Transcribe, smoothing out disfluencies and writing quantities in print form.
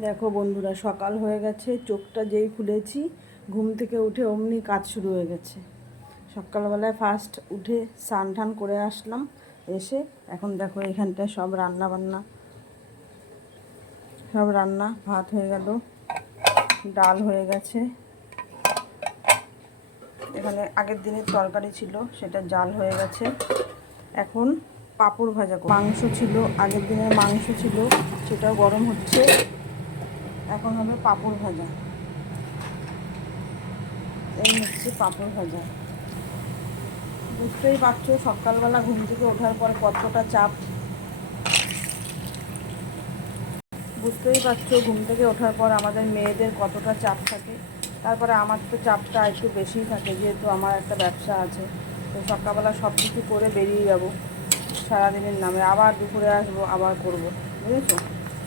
দেখো বন্ধুরা, সকাল হয়ে গেছে। চোখটা যেই খুলেছি, ঘুম থেকে উঠে অমনি কাজ শুরু হয়ে গেছে। সকালবেলায় ফার্স্ট উঠে স্নান টান করে আসলাম। এসে এখন দেখো এখানটায় সব রান্না, ভাত হয়ে গেল, ডাল হয়ে গেছে, এখানে আগের দিনের তরকারি ছিল সেটা জাল হয়ে গেছে। এখন পাঁপড় ভাজা, মাংস ছিল, আগের দিনের মাংস ছিল, সেটাও গরম হচ্ছে। এখন হবে পাঁপড় ভাজা। এই হচ্ছে পাঁপড় ভাজা। বুঝতেই পারছো সকালবেলা ঘুম থেকে ওঠার পর কতটা চাপ। বুঝতেই পারছো ঘুম থেকে ওঠার পর আমাদের মেয়েদের কতটা চাপ থাকে। তারপরে আমার তো চাপটা একটু বেশিই থাকে, যেহেতু আমার একটা ব্যবসা আছে। তো সকালবেলা সব কিছু করে বেরিয়ে যাব সারাদিনের নামে, আবার দুপুরে আসবো, আবার করব, বুঝেছো।